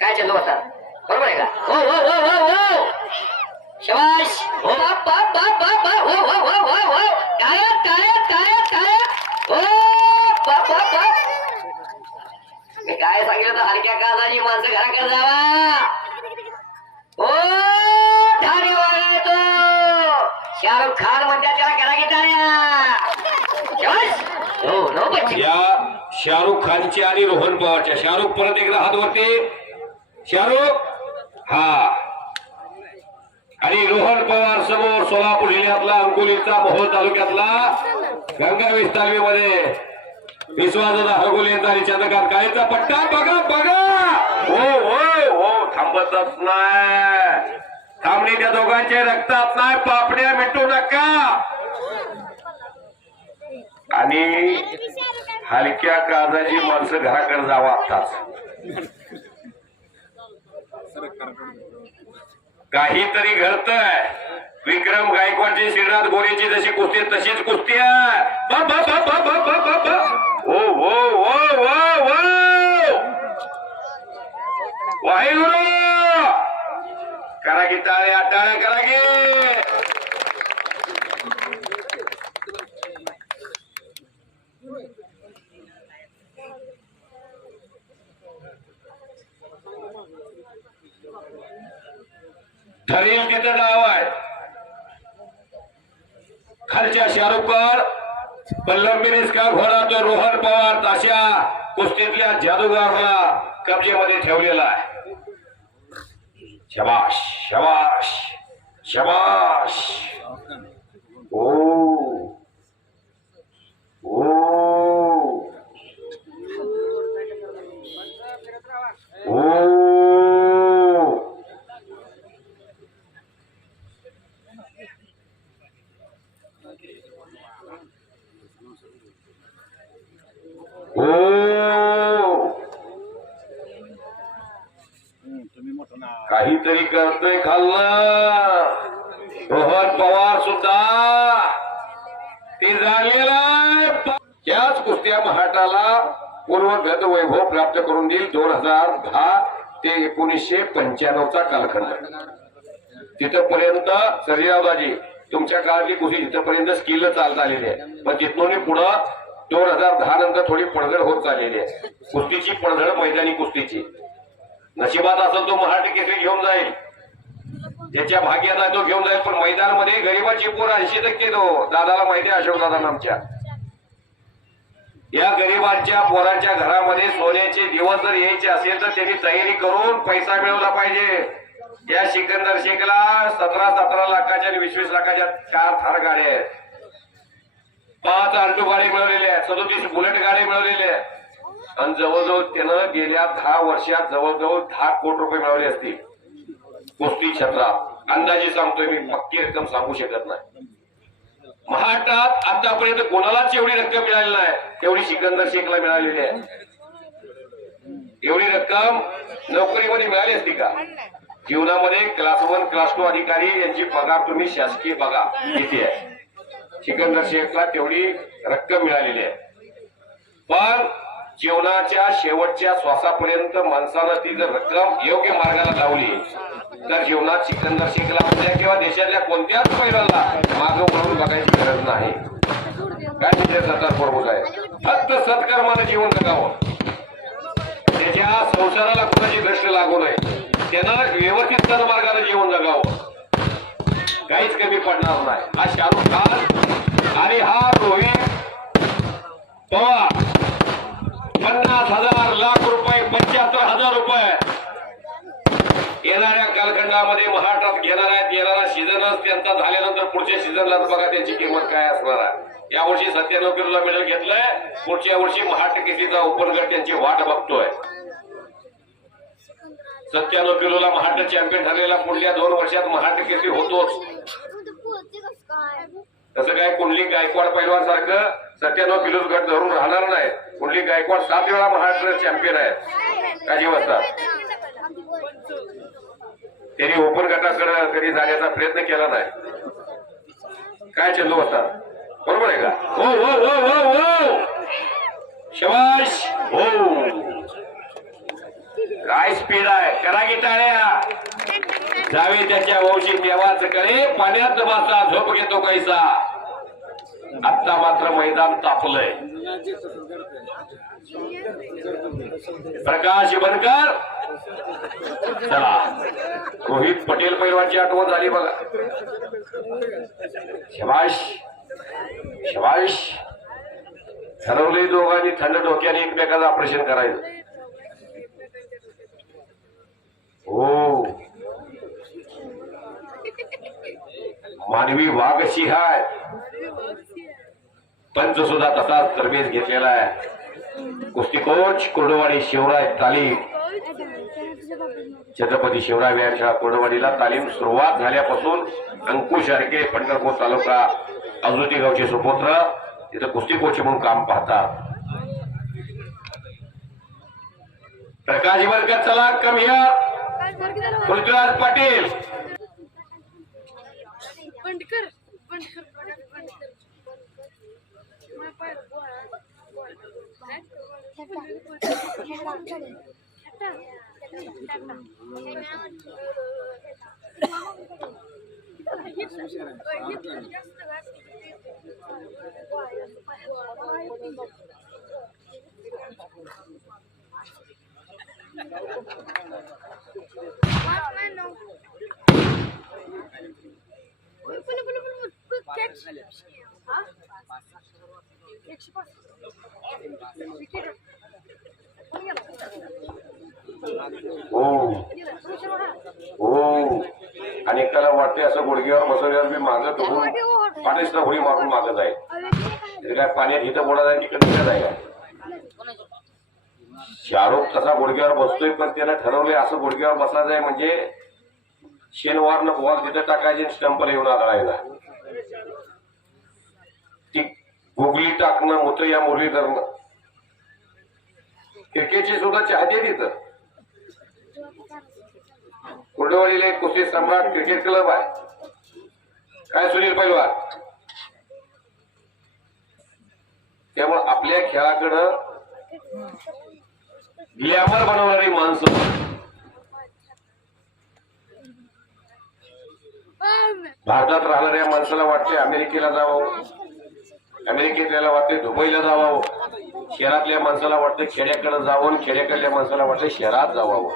काय चंदू असतात बरोबर आहे का? हो हो हो हो हो. शबाश. हो बाप बाप बाप बाप बाप. हो हो हो हो हो. टाळ्या टाळ्या टाळ्या टाळ्या हो बाप बाप बाप. मी काय सांगितलं तर हलक्या काळजाची माणसं घराकडे जावा. ओ ठाणे वागा तो. शाहरुख खान म्हणतात त्याला करा की टाळ्या हो, या शाहरुख खानची आणि रोहन पवारच्या शाहरुख परत एकदा हात वरती. शाहरुख? हा. आणि रोहन पवार समोर सोलापूर जिल्ह्यातला अंकोलीचा मोहोळ तालुक्यातला गंगावीस तालमीमध्ये विश्वासदादा हरगोले यांचा आणि चंद्रकांत काळेचा पट्टा. बघा बघा! हो हो हो. थांबतच नाही. थांबणी त्या दोघांचे रक्तात नाही. पापड्या मिटू नका. आणि हलक्या काळजाची माणसं घराकडे जावा आताच काहीतरी घडतंय. विक्रम गायकवाडची श्रीनाथ गोरेची जशी कुस्ती तशीच कुस्ती आहे. बा, बा, बा, बा, बा, बा, बा, बा. ओ करा की टाळ्या टाळ्या करा की. ठरेल डाव आहे. खालच्या शाहरुखकर खान का घोडा तो रोहन पवार अशा कुस्तीतल्या जादूगारला कब्जेमध्ये ठेवलेला आहे. शबाश शबाश शबाश ओ ओ ओ ओ काहीतरी करतोय खाल्लं रोहन पवार सुद्धा ती झालेला त्याच कुस्त्या महाटाला पूर्वगत वैभव प्राप्त करून देईल दोन हजार दहा ते एकोणीसशे पंच्याण्णवचा कालखंड. तिथपर्यंत शरीराबाजी तुमच्या काळातली कुस्ती तिथपर्यंत स्किल चालत आलेली आहे. पण तिथून पुढं दोन हजार दहा नंतर थोडी पडझड होत चाललेली आहे. कुस्तीची पडझड मैदानी कुस्तीची. नशिबात असेल तो मराठी केसरी घेऊन जाईल. त्याच्या भाग्याला तो घेऊन जाईल पण मैदानामध्ये गरीबाची पोर ऐंशी टक्के तो. दादाला माहिती अशोक दादा आमच्या. या गरिबांच्या पोरांच्या घरामध्ये सोन्याचे दिवस जर यायचे असेल तर त्यांनी तयारी करून पैसा मिळवला पाहिजे. या सिकंदर शेखला सतरा सतरा लाखाच्या आणि वीस वीस लाखाच्या चार थार गाड्या आहेत. पाच आल्टो गाडी मिळवलेल्या आहेत सदोतीस बुलेट गाडी मिळवलेल्या आहेत. आणि जवळजवळ त्यानं गेल्या दहा वर्षात जवळजवळ दहा कोटी रुपये मिळवले असतील. गोष्टी क्षेत्रात अंदाजे सांगतोय मी पक्की रक्कम सांगू शकत नाही. महाराष्ट्रात आतापर्यंत कोणालाच एवढी रक्कम मिळाली नाही. तेवढी सिकंदर शेखला मिळालेली आहे. एवढी रक्कम नोकरीमध्ये मिळाली असती का? जीवनामध्ये क्लास वन क्लास टू अधिकारी यांची पगार तुम्ही शासकीय बघा किती आहे. सिकंदर शेखला तेवढी रक्कम मिळालेली आहे. पण जीवनाच्या शेवटच्या श्वासापर्यंत माणसानं ती जर रक्कम योग्य मार्गाला लावली तर जीवनात सिकंदर शेखला उद्या किंवा देशातल्या कोणत्याच पैलाला मागं वळून बघायची गरज नाही. काय विजय सरकार प्रमुख आहे? फक्त सत्कर्मानं जीवन जगावं. त्याच्या संसाराला कुणाची दृष्ट लागू नये. त्यानं व्यवस्थित सन्मार्गाने जीवन जगावं. काहीच कमी पडणार नाही. हा शाहरुख खान आणि हा रोहित पवार. पन्नास हजार लाख रुपये पंच्याहत्तर हजार रुपये. येणाऱ्या कालखंडामध्ये महाराष्ट्रात घेणार आहेत येणारा सीझनच त्यांचा झाल्यानंतर पुढच्या सीझनला बघा त्यांची किंमत काय असणार आहे. यावर्षी सत्त्याण्णव किलोला मेडल घेतलंय. पुढच्या वर्षी महाराष्ट्र केसरीचा ओपन गट त्यांची वाट बघतोय. सत्त्याण्णव किलोला महाराष्ट्र चॅम्पियन ठरलेला पुढल्या दोन वर्षात महाराष्ट्र केसरी होतोच. तसं काय कुंडली गायकवाड पैलवान सारखं सत्त्याण्णव किलो गट धरून राहणार नाही. कुंडली गायकवाड सात वेळा महाराष्ट्र चॅम्पियन आहे. काजी वाजता त्यांनी ओपन गटाकडे कधी जाण्याचा प्रयत्न केला नाही. काय चेंडू होता? बरोबर आहे का? हो हो हो हो हो. शबाश हो. काय स्पीड आहे? करा की टाळ्या जावे त्याच्या वंशी देवाच कडे पाण्यात बसला झोप घेतो कैसा. आता मात्र मैदान तापलंय. प्रकाश बनकर चला. रोहित पटेल पैलवानची आठवण झाली बघा. शबाश ठरवले दोघांनी थंड डोक्याने ऑपरेशन करायचं. हो. मानवी वाघ सिंह पंच सुद्धा तसाच तरबेज घेतलेला आहे. कुस्ती कोच कुर्डवाडी शिवराय तालीम. छत्रपती शिवराय व्यायामशाळा कुर्डवाडीला तालीम सुरुवात झाल्यापासून अंकुश अर्के पंढरपूर तालुका अजूती गावचे सुपुत्र. तिथं कुस्ती कोच म्हणून काम पाहतात. प्रकाश वरकर चला कम या पृथ्वीराज पाटील. मैं पाय बोल बोल एकशे पाच हो. हो आणि त्याला वाटते असं गुडघ्यावर बसवल्यावर मी मागं तोडून पाण्याची होळी मारून मागत आहे. काय पाण्यात इथं बोला जाय तिकडे काय जाय शाहरुख तसा गुडघ्यावर बसतोय पण त्याला ठरवलंय असं गुडघ्यावर बसला जाय म्हणजे शेनवारनं बॉल तिथं टाकायचे स्टंपला येऊन आढळायला गुगली टाकणं होतं या मुरलीधरनं. क्रिकेटची सुद्धा चाहते तिथं. कुर्डवाडीला एक कुस्ती सम्राट क्रिकेट क्लब आहे. काय सुनील पैलवान? त्यामुळे आपल्या खेळाकडं ग्लॅमर बनवणारी माणसं. भारतात राहणाऱ्या माणसाला वाटते अमेरिकेला जावं. अमेरिकेतल्याला वाटते दुबईला जावावं. शहरातल्या माणसाला वाटतं खेड्याकडे जावं खेड्याकडल्या माणसाला वाटतं शहरात जावावं.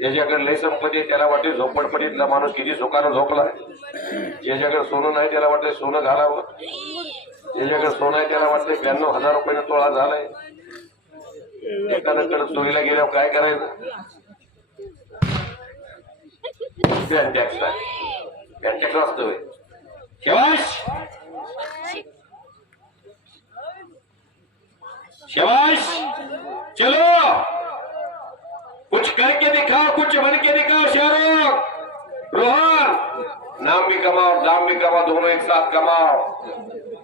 ज्याच्याकडे लय संपत्ती त्याला वाटते झोपडपट्टीतला माणूस किती सुखानं झोपला ज्याच्याकडे सोनं नाही त्याला वाटतं सोनं घालावं. ज्याच्याकडे सोनं आहे त्याला वाटतं ब्याण्णव हजार रुपयाचा तोळा झालाय. एखाद्याकडे चोरीला गेल्यावर काय करायचं? बँक टॅक्स आहे टॅक्स शाबाश। चलो। कुछ करके दिखाओ कुछ बन के दिखाओ शाहरुख। रोहन नाम भी कमाओ दाम भी कमाओ दोनों एक साथ कमाओ।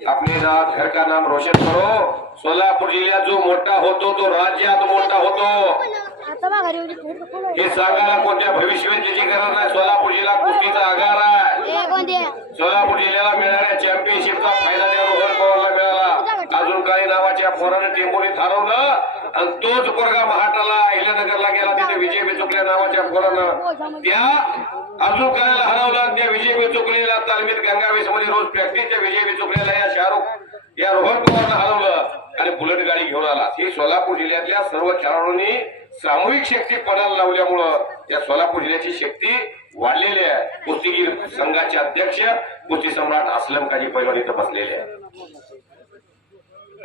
अपने नाथ घर का नाम रोशन करो। सोलापूर जिल्ह्यात जो मोठा होतो तो राज्यात मोठा होतो। हे सांगायला कोणत्या भविष्यवेधीची गरज नाही? सोलापूर जिल्हा कुस्तीचा आगार आहे. सोलापूर जिल्ह्याला मिळणाऱ्या चॅम्पियनशिपचा फायदा रोहन पवारला मिळाला. अजून काही नावाच्या पोरानं टेंबोलीत हरवलं आणि तोच पोरगा महाटाला अहिल्यानगरला गेला तिथे विजय बेचुकल्या नावाच्या पोरानं. त्या अजून करायला हरवलं त्या विजय बेचुकलेला तालमीत गंगावेशमध्ये रोज प्रॅक्टिसच्या विजय बेचुकलेला या शाहरुख या रोहन पवारनं हरवलं आणि बुलेट गाडी घेऊन आला. हे सोलापूर जिल्ह्यातल्या सर्व खेळाडूंनी सामूहिक शक्ती पणाला लावल्यामुळं या सोलापूर जिल्ह्याची शक्ती वाढलेली आहे. कुस्तीगीर संघाचे अध्यक्ष कुस्ती सम्राट असलम काजी पैलवान इथं बसलेले आहे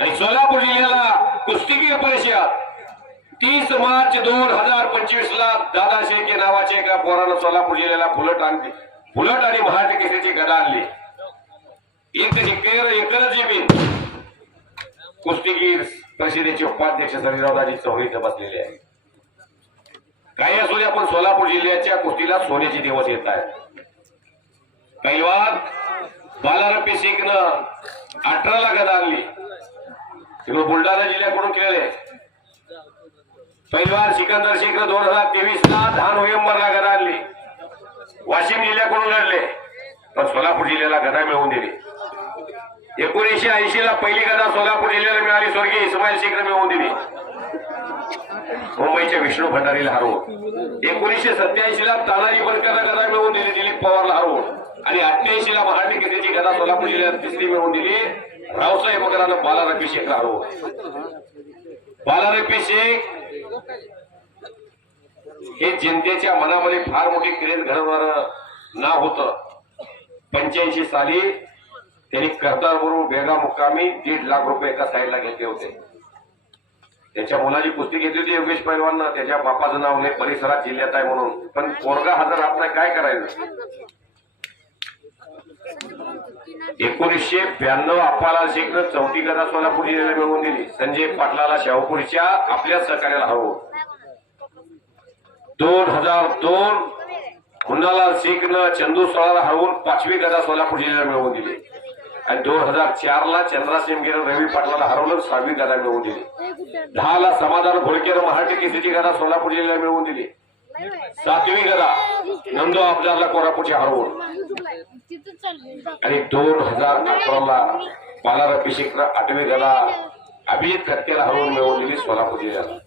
आणि सोलापूर जिल्ह्याला कुस्तीगीर परिषद. तीस मार्च दोन हजार पंचवीस ला दादा शेळके नावाचे एका पोरानं सोलापूर जिल्ह्याला बुलट आणली. बुलट आणि महाराष्ट्र केसरीची गदा आणली. एक एकर एकरच जमीन. कुस्तीगीर परिषदेचे उपाध्यक्ष सरीरावदाजी चौहान इथं बसलेले आहे काही असू द्या पण सोलापूर जिल्ह्याच्या कुस्तीला सोन्याचे दिवस येत आहेत. पैलवान बालारपी सिंगनं अठराला गदा आणली. मग बुलढाणा जिल्ह्याकडून खेळले पैलवान सिकंदर शेख दोन हजार तेवीस ला दहा नोव्हेंबरला गदा आणली. वाशिम जिल्ह्याकडून लढले? पण सोलापूर जिल्ह्याला गदा मिळवून दिली. एकोणीसशे ऐंशी ला पहिली गदा सोलापूर जिल्ह्याला मिळाली स्वर्गीय इस्माईल शेखनं मिळवून दिली. मुंबईच्या विष्णू भंडारीला हरवून एकोणीसशे सत्याऐंशी ला तानाजी बनकरला गदा मिळवून दिली दिलीप पवारला हरवून आणि अठ्ठ्याऐंशी ला मराठी केसरीची गदा सोलापूर जिल्ह्यात तिसरी मिळवून दिली. रावसाहेब मकरानं बालारपी शेखला हरवून बालारपी शेख हे जनतेच्या मनामध्ये फार मोठी क्रेज घडवणार नाव होतं. पंच्याऐंशी साली त्यांनी कर्तारवरून बेगा मुक्कामी दीड लाख रुपये एका साईडला घेतले होते. त्याच्या मुलाची कुस्ती घेतली होती योगेश पैलवाननं त्याच्या बापाचं नाव नाही परिसरात जिल्ह्यात आहे म्हणून. पण पोरगा हजर राहत नाही काय करायचं? एकोणीसशे ब्याण्णव अप्पाला शेखनं चौथी गदा सोलापूर जिल्ह्याला मिळवून दिली. संजय पाटलाला शाहूपूरच्या आपल्या सहकार्याला हरवून. दोन हजार दोन मुन्नालाल शेखनं चंदू सोळाला हरवून पाचवी गदा सोलापूर जिल्ह्याला मिळवून दिली. आणि दोन हजार चार ला चंद्रा रवी पाटलाला हरवलं सहावी गदा मिळवून दिली. दहा ला समाधान घोडकेनं मराठी केसरीची गदा सोलापूर जिल्ह्याला मिळवून दिली. सातवी गदा नंदो अफजारला कोरापूरची हरवून. आणि दोन हजार अकराला बाला अभिषेक आठवे त्याला अभिजित कत्तेला हरवून मिळवलेली सोलापूर जिल्ह्यात.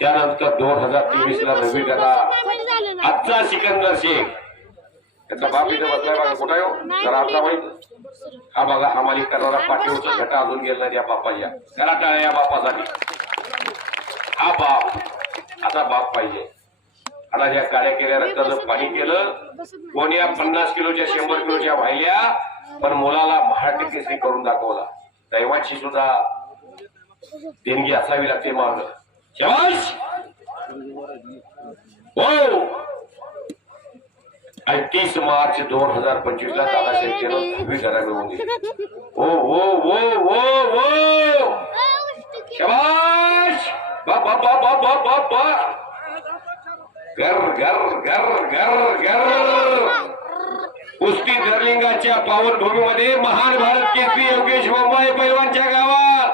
त्यानंतर दोन हजार तेवीस ला नवी त्याला आजचा सिकंदर शेख. त्याचा बाप इथं बसलाय बघा कुठं आहे तर जरा आता माहीत? हा बघा हा मालिक करणारा पाठीवरचा घटा अजून गेला नाही या बापाच्या. करा टाळ्या या बापासाठी. हा बाप आता बाप पाहिजे. आता ज्या काळ्या केल्या रक्ताचं पाणी केलं. कोण्या पन्नास किलोच्या शंभर किलोच्या वाहिल्या पण मुलाला मराठी केसरी करून दाखवला. दैवाची सुद्धा देणगी असावी लागते माग शबाश हो! आणि तीस मार्च दोन हजार पंचवीस ला दादासाहेब केलं दहावी घरा मिळवून हो हो हो हो हो! शबाश बा बा बा बा बा बा! गर गर गर गर गर. कुस्ती दरलिंगाच्या पावनभूमीमध्ये महान भारत केसरी योगेश मुंबई पैलवानच्या गावात.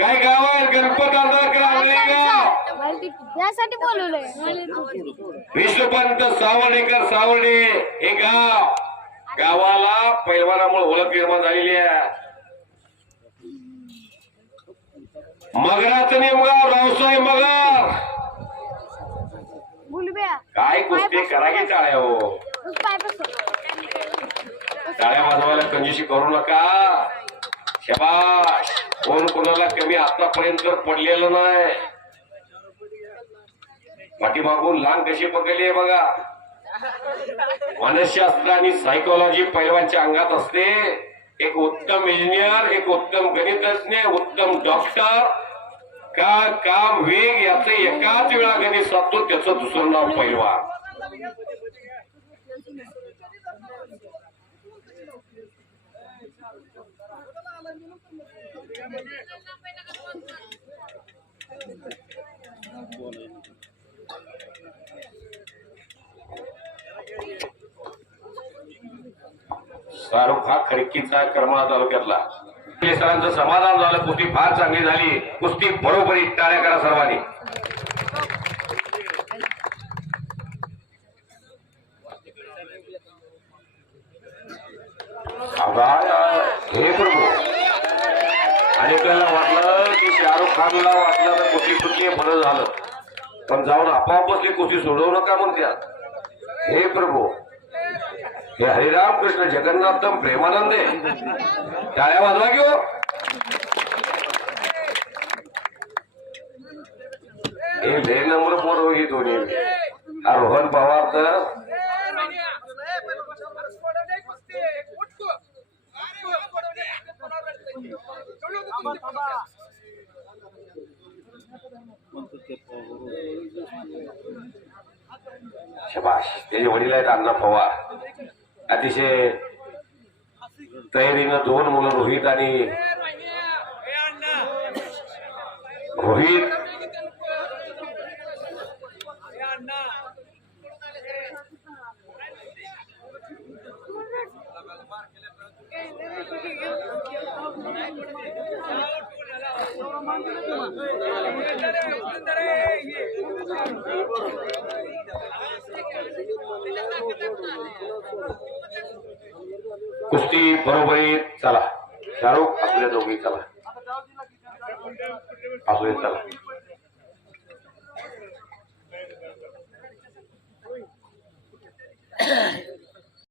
काय गाव आहे? गणपत विष्णुपंत सावर्णेकर सावर्णे हे गाव. गावाला पैलवानामुळे ओळख निर्माण झालेली आहे. मगराचं नेमगाव रावसाहेब मगर. काय कुस्ती करा की टाळ्या हो. टाळ्या वाजवायला कंजूशी करू नका. शबाश कोण कोणाला कमी आतापर्यंत पडलेलं नाही. पाठीमागून लहान कशी पकडली आहे बघा. मनशास्त्र आणि सायकोलॉजी पैलवानच्या अंगात असते. एक उत्तम इंजिनियर एक उत्तम गणितज्ञ उत्तम डॉक्टर का काम वेग याचं एकाच वेळा कधी साधतो त्याचं दुसरं नाव पैलवान. शाहरुख हा खडकीचा कर्मा तालुक्यातला. सरांचं समाधान झालं कुस्ती फार चांगली झाली. कुस्ती बरोबरी टाळ्या करा सर्वांनी. आगाय, हे प्रभू वाटलं की शाहरुख खानला वाटलं तर कुस्ती सुटली बरं झालं. पण जाऊन आपोआप बसली कुस्ती सोडवू नका म्हणत्या हे प्रभू हे हरिराम कृष्ण जगन्नाथम प्रेमानंद. टाळ्या वाजवा घेऊ हो. हे. लय नम्र पोर हो ही दोन्ही. रोहन पवार तर. शबाश त्याचे वडील आहेत अण्णा पवार. अतिशय तयारीनं दोन मुलं रोहित आणि रोहित बरोबरी चला शाहरुख आपल्या दोघी चला असू दे चला Yeah.